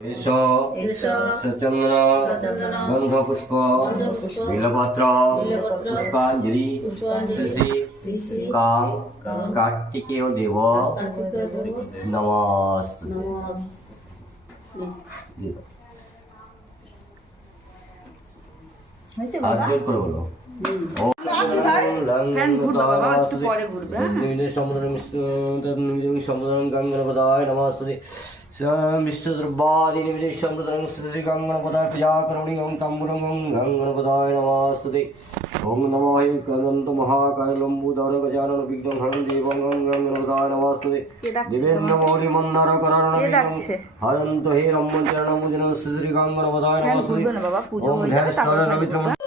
সচন্দন গন্ধপুষ্প বিলপত্র পুষ্পাঞ্জলি শ্রী শ্রী কাং কার্তিকেয় দেব নমস্তে। আর জোর করে বলো विष्णुद्रवादिनी शंभुधरं श्री गंगणपदाय प्रजाकरुणी ओं तंबुरं ओं गंगणपदाय नमस्तुते ओं नमो हे गणन्त महाकाय लंबोदर गजानन विघ्नं हरं देवं ओं गंगणपदाय नमस्तुते देवेन्द्र मौली मंदार करारण हरन्त हे रम्मचरणं मुजनं श्री गंगणपदाय नमस्तुते ओं ध्यान रवित्रम